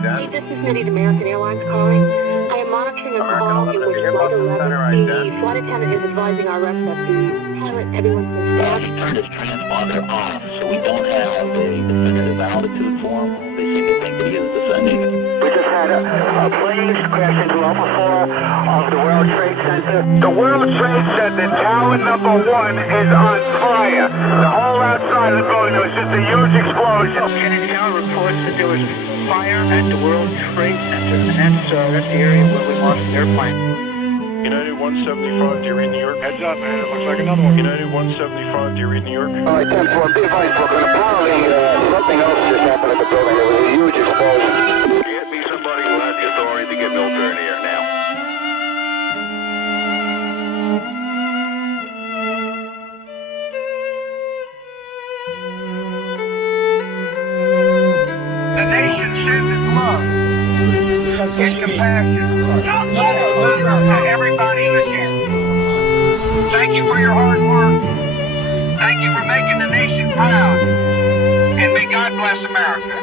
Hey, this is Nettie, American Airlines calling. I am monitoring a call in which Flight 11, the flight attendant is advising our reps that the pilot, everyone's been stabbed. He turned his transponder off, so we don't have a definitive altitude for him. They seem to think that he is descending. We just had a plane crash into level 4 of the World Trade Center. The World Trade Center, tower number 1, is on fire. The whole outside of the building, there was just a huge explosion. NHR reports that there was fire at the World Trade Center, and that's the area where we lost the airplane. United 175, do you read New York? Heads up, man, it looks like another one. United 175, do you read New York? All right, 10-4, be advised, Brooklyn. Apparently, something else just happened at the building. There was a huge explosion. Get me somebody who has the authority to get military in the air now. The nation sends its love and compassion to everybody who's here. Thank you for your hard work. Thank you for making the nation proud. And may God bless America.